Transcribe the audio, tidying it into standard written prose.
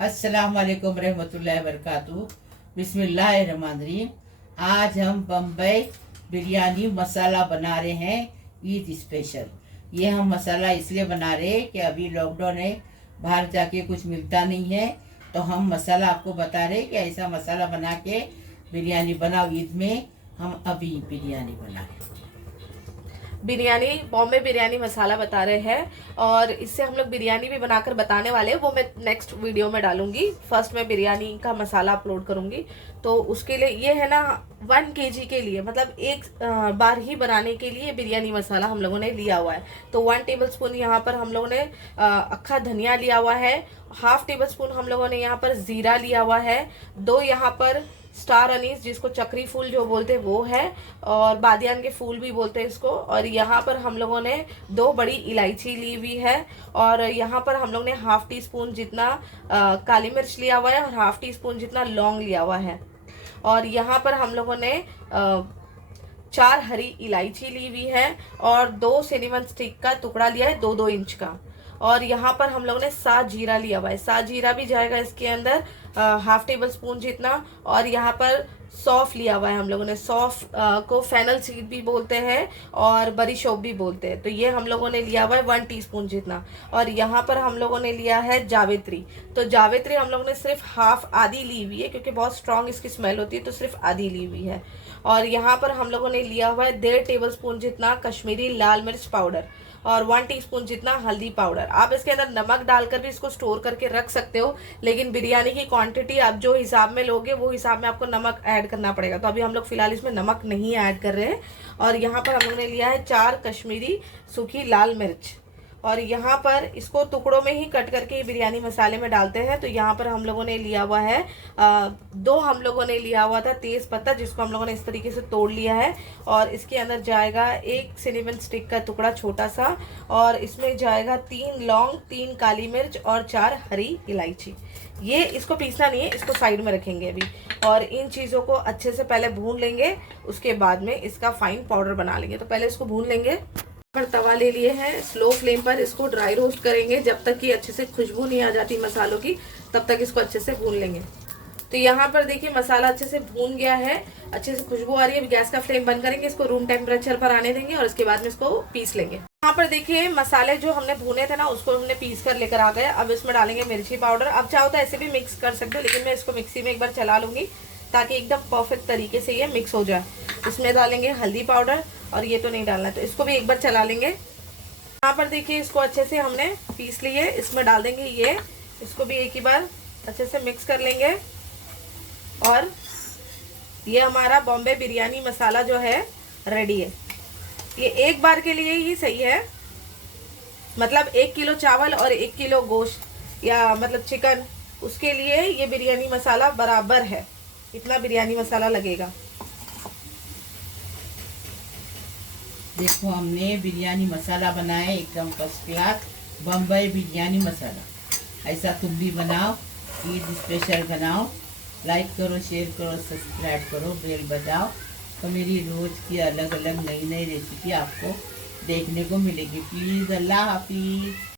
अस्सलाम वालेकुम रहमतुल्लाहि वबरकातुहू। बिस्मिल्लाहिर्रहमानिर्रहीम। आज हम बम्बई बिरयानी मसाला बना रहे हैं, ईद स्पेशल। ये हम मसाला इसलिए बना रहे हैं कि अभी लॉकडाउन है, बाहर जाके कुछ मिलता नहीं है, तो हम मसाला आपको बता रहे हैं कि ऐसा मसाला बना के बिरयानी बनाओ ईद में। हम अभी बिरयानी बना रहे हैं। बिरयानी बॉम्बे बिरयानी मसाला बता रहे हैं, और इससे हम लोग बिरयानी भी बनाकर बताने वाले हैं। वो मैं नेक्स्ट वीडियो में डालूंगी। फर्स्ट मैं बिरयानी का मसाला अपलोड करूंगी। तो उसके लिए ये है ना 1 kg के लिए, मतलब एक बार ही बनाने के लिए बिरयानी मसाला हम लोगों ने लिया हुआ है। तो 1 टेबलस्पून यहाँ पर हम लोगों ने अक्खा धनिया लिया हुआ है। 1/2 टेबलस्पून हम लोगों ने यहाँ पर जीरा लिया हुआ है। 2 यहाँ पर स्टार अनीस, जिसको चक्री फूल जो बोलते हैं वो है, और बादियान के फूल भी बोलते हैं इसको। और यहाँ पर हम लोगों ने 2 बड़ी इलायची ली हुई है, और यहाँ पर हम लोग ने 1/2 टीस्पून जितना काली मिर्च लिया हुआ है, और 1/2 टीस्पून जितना लौंग लिया हुआ है। और यहाँ पर हम लोगों ने 4 हरी इलायची ली हुई है, और 2 सिनेमन स्टिक का टुकड़ा लिया है 2-2 इंच का। और यहाँ पर हम लोगों ने सात जीरा लिया हुआ है, सात जीरा भी जाएगा इसके अंदर 1/2 टेबलस्पून जितना। और यहाँ पर सौंफ लिया हुआ है हम लोगों ने। सौंफ को फेनल सीड भी बोलते हैं और बड़ी शोप भी बोलते हैं। तो ये हम लोगों ने लिया हुआ है 1 टीस्पून जितना। और यहाँ पर हम लोगों ने लिया है जावित्री। तो जावित्री हम लोगों ने सिर्फ आधी ली हुई है, क्योंकि बहुत स्ट्रांग इसकी स्मेल होती है, तो सिर्फ आधी ली हुई है। और यहाँ पर हम लोगों ने लिया हुआ है 1.5 टेबलस्पून जितना कश्मीरी लाल मिर्च पाउडर, और 1 टीस्पून जितना हल्दी पाउडर। आप इसके अंदर नमक डालकर भी इसको स्टोर करके रख सकते हो, लेकिन बिरयानी की क्वांटिटी आप जो हिसाब में लोगे वो हिसाब में आपको नमक ऐड करना पड़ेगा। तो अभी हम लोग फिलहाल इसमें नमक नहीं ऐड कर रहे हैं। और यहाँ पर हम लोगों ने लिया है 4 कश्मीरी सूखी लाल मिर्च, और यहाँ पर इसको टुकड़ों में ही कट करके बिरयानी मसाले में डालते हैं। तो यहाँ पर हम लोगों ने लिया हुआ है 2 हम लोगों ने लिया हुआ था तेज पत्ता, जिसको हम लोगों ने इस तरीके से तोड़ लिया है। और इसके अंदर जाएगा 1 सिनेमन स्टिक का टुकड़ा छोटा सा, और इसमें जाएगा 3 लौंग, 3 काली मिर्च और 4 हरी इलायची। ये इसको पीसना नहीं है, इसको साइड में रखेंगे अभी। और इन चीज़ों को अच्छे से पहले भून लेंगे, उसके बाद में इसका फाइन पाउडर बना लेंगे। तो पहले इसको भून लेंगे। पर तवा ले लिए हैं, स्लो फ्लेम पर इसको ड्राई रोस्ट करेंगे जब तक कि अच्छे से खुशबू नहीं आ जाती मसालों की, तब तक इसको अच्छे से भून लेंगे। तो यहाँ पर देखिए मसाला अच्छे से भून गया है, अच्छे से खुशबू आ रही है। गैस का फ्लेम बंद करेंगे, इसको रूम टेम्परेचर पर आने देंगे, और इसके बाद में इसको पीस लेंगे। यहाँ पर देखिए मसाले जो हमने भूने थे ना, उसको हमने पीस कर लेकर आ गए। अब इसमें डालेंगे मिर्ची पाउडर। अब चाहो तो ऐसे भी मिक्स कर सकते हो, लेकिन मैं इसको मिक्सी में एक बार चला लूंगी ताकि एकदम परफेक्ट तरीके से ये मिक्स हो जाए। इसमें डालेंगे हल्दी पाउडर, और ये तो नहीं डालना है, तो इसको भी एक बार चला लेंगे। यहाँ पर देखिए इसको अच्छे से हमने पीस लिए। इसमें डाल देंगे ये, इसको भी एक ही बार अच्छे से मिक्स कर लेंगे। और ये हमारा बॉम्बे बिरयानी मसाला जो है रेडी है। ये एक बार के लिए ही सही है, मतलब 1 किलो चावल और 1 किलो गोश्त या मतलब चिकन, उसके लिए ये बिरयानी मसाला बराबर है। इतना बिरयानी मसाला लगेगा। देखो हमने बिरयानी मसाला बनाया एकदम फर्स्ट क्लास बम्बई बिरयानी मसाला। ऐसा तुम भी बनाओ, ईद स्पेशल बनाओ। लाइक करो, शेयर करो, सब्सक्राइब करो, बेल बजाओ, तो मेरी रोज़ की अलग अलग नई नई रेसिपी आपको देखने को मिलेगी। प्लीज़, अल्लाह हाफिज़।